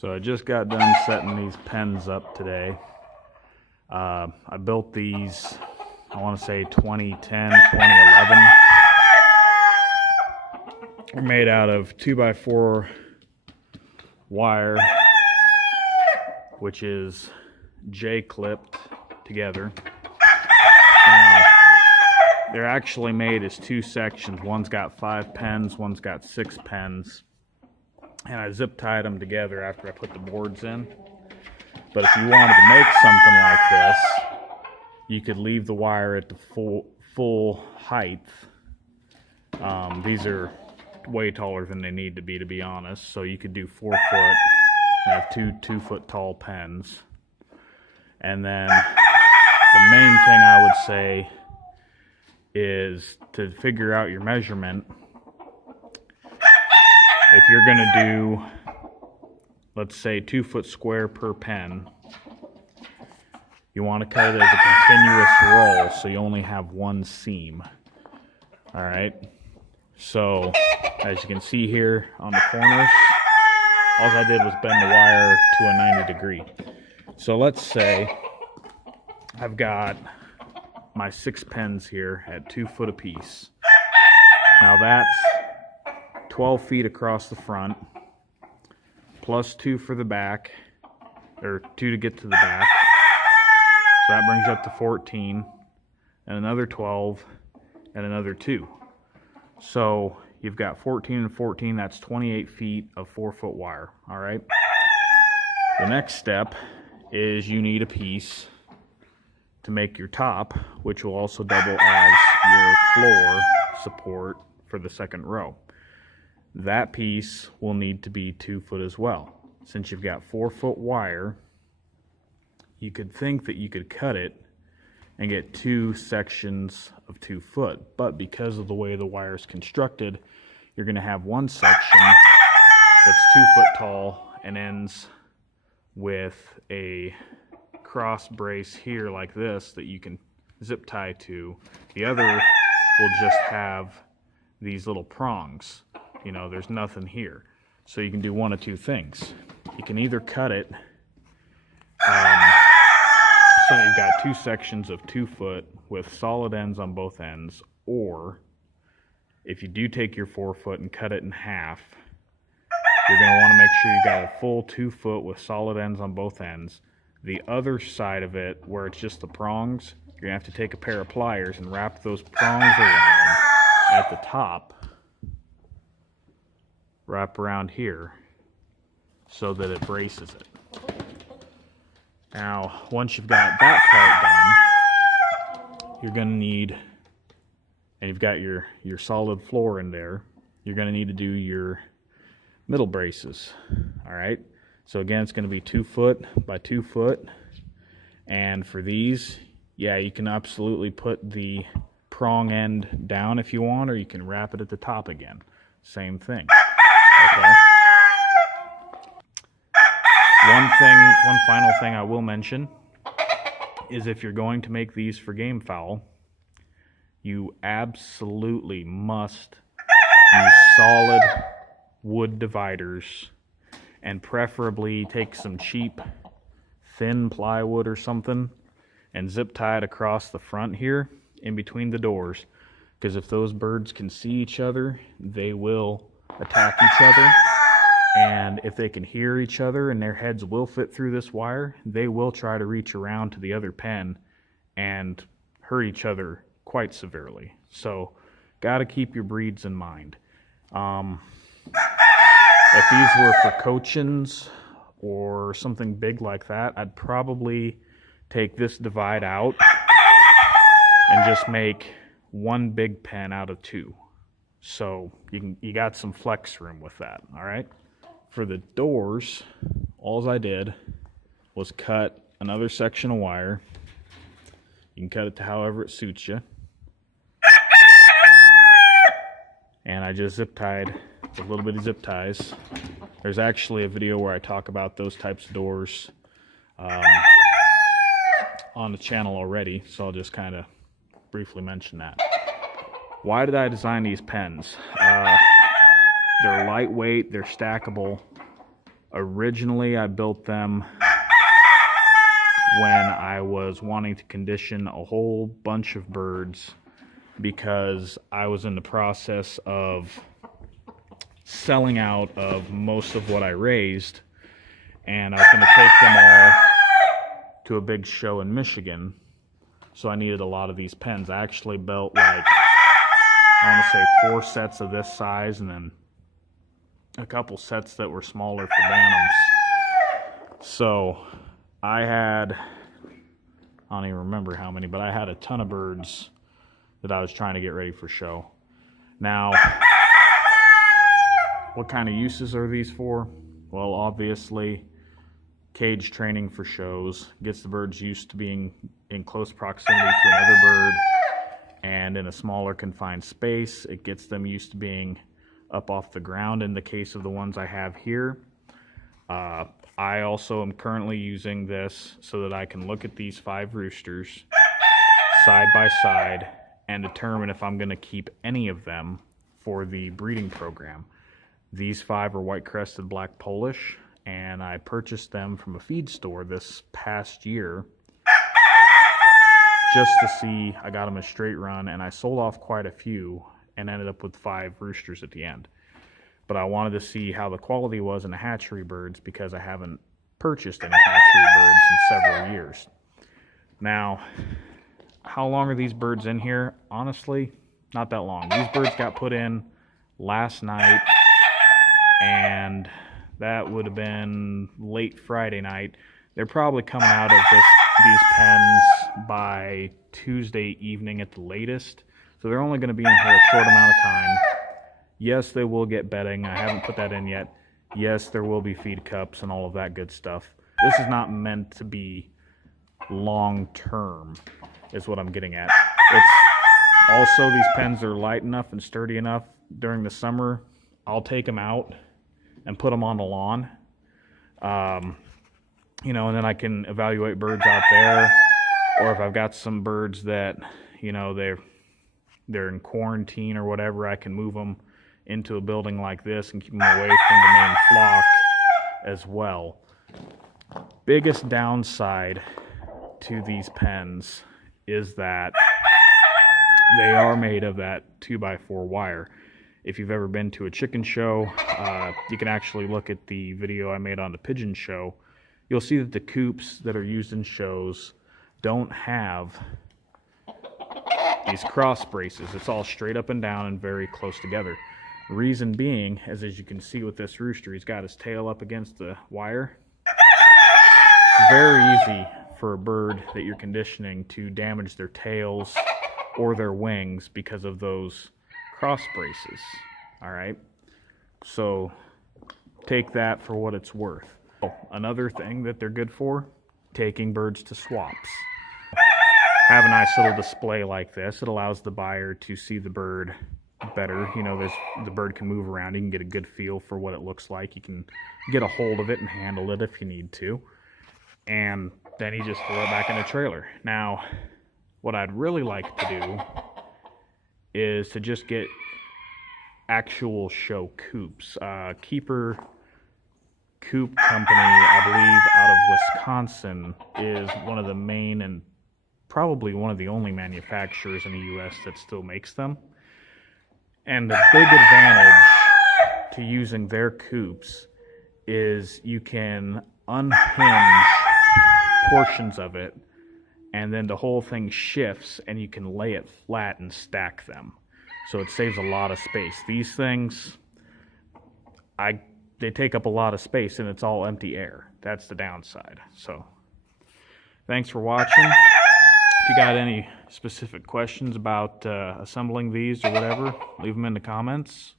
So I just got done setting these pens up today. I built these, I want to say 2010, 2011. They're made out of 2x4 wire, which is J-clipped together. Now, they're actually made as two sections. One's got 5 pens, one's got 6 pens. And I zip tied them together after I put the boards in. But if you wanted to make something like this, you could leave the wire at the full height. These are way taller than they need to be honest. So you could do 4 foot and have two 2-foot tall pens. And then the main thing I would say is to figure out your measurement. If you're going to do, let's say 2 foot square per pen, you want to cut it as a continuous roll so you only have one seam. All right. So as you can see here on the corners, all I did was bend the wire to a 90 degree. So let's say I've got my 6 pens here at 2 foot apiece. Now that's 12 feet across the front, plus 2 for the back, or 2 to get to the back. So that brings you up to 14, and another 12, and another 2. So you've got 14 and 14, that's 28 feet of 4 foot wire, all right? The next step is you need a piece to make your top, which will also double as your floor support for the second row. That piece will need to be 2 foot as well. Since you've got 4 foot wire, you could think that you could cut it and get 2 sections of 2 foot. But because of the way the wire is constructed, you're going to have one section that's 2 foot tall and ends with a cross brace here like this that you can zip tie to. The other will just have these little prongs. You know, there's nothing here. So you can do one of two things. You can either cut it so you've got 2 sections of 2 foot with solid ends on both ends, or if you do take your 4 foot and cut it in half, you're going to want to make sure you got a full 2 foot with solid ends on both ends. The other side of it, where it's just the prongs, you're going to have to take a pair of pliers and wrap those prongs around at the top. Wrap around here so that it braces it. Now, once you've got that part done, you're going to need, and you've got your solid floor in there, you're going to need to do your middle braces. All right. So again, it's going to be 2 foot by 2 foot. And for these, yeah, you can absolutely put the prong end down if you want, or you can wrap it at the top again. Same thing. Okay. One final thing I will mention is if you're going to make these for game fowl, you absolutely must use solid wood dividers, and preferably take some cheap thin plywood or something and zip tie it across the front here in between the doors, because if those birds can see each other, they will attack each other. And if they can hear each other and their heads will fit through this wire, they will try to reach around to the other pen and hurt each other quite severely. So got to keep your breeds in mind. If these were for cochins or something big like that, I'd probably take this divide out and just make one big pen out of 2. So you got some flex room with that, all right? For the doors, all I did was cut another section of wire. You can cut it to however it suits you. And I just zip tied with a little bit of zip ties. There's actually a video where I talk about those types of doors on the channel already, so I'll just kind of briefly mention that. Why did I design these pens? They're lightweight, they're stackable, Originally, I built them when I was wanting to condition a whole bunch of birds because I was in the process of selling out of most of what I raised, and I was going to take them all to a big show in Michigan, so I needed a lot of these pens. I actually built, like, I want to say 4 sets of this size and then a couple sets that were smaller for Bantams. So I had, I don't even remember how many, but I had a ton of birds that I was trying to get ready for show. Now, what kind of uses are these for? Well, obviously, cage training for shows gets the birds used to being in close proximity to another bird and in a smaller confined space. It gets them used to being up off the ground in the case of the ones I have here. I also am currently using this so that I can look at these 5 roosters side by side and determine if I'm going to keep any of them for the breeding program. These 5 are white-crested black Polish, and I purchased them from a feed store this past year just to see. I got them a straight run, and I sold off quite a few and ended up with 5 roosters at the end. But I wanted to see how the quality was in the hatchery birds because I haven't purchased any hatchery birds in several years. Now, how long are these birds in here? Honestly, not that long. These birds got put in last night, and that would have been late Friday night. They're probably coming out of these pens by Tuesday evening at the latest. So they're only going to be in here a short amount of time. Yes, they will get bedding. I haven't put that in yet. Yes, there will be feed cups and all of that good stuff. This is not meant to be long-term, is what I'm getting at. It's also, these pens are light enough and sturdy enough during the summer. I'll take them out and put them on the lawn. You know, and then I can evaluate birds out there. Or if I've got some birds that, you know, they're in quarantine or whatever, I can move them into a building like this and keep them away from the main flock as well. Biggest downside to these pens is that they are made of that 2x4 wire. If you've ever been to a chicken show, you can actually look at the video I made on the pigeon show. You'll see that the coops that are used in shows don't have these cross braces. It's all straight up and down and very close together. Reason being, as you can see with this rooster, he's got his tail up against the wire. It's very easy for a bird that you're conditioning to damage their tails or their wings because of those cross braces. All right, so take that for what it's worth. Another thing that they're good for, taking birds to swaps. Have a nice little display like this. It allows the buyer to see the bird better. You know, the bird can move around. You can get a good feel for what it looks like. You can get a hold of it and handle it if you need to. And then you just throw it back in the trailer. Now, what I'd really like to do is to just get actual show coops. Keeper Coop Company, I believe, out of Wisconsin, is one of the main and probably one of the only manufacturers in the U.S. that still makes them. And the big advantage to using their coops is you can unhinge portions of it, and then the whole thing shifts, and you can lay it flat and stack them. So it saves a lot of space. These things, they take up a lot of space, and it's all empty air. That's the downside. So thanks for watching. If you got any specific questions about assembling these or whatever, leave them in the comments.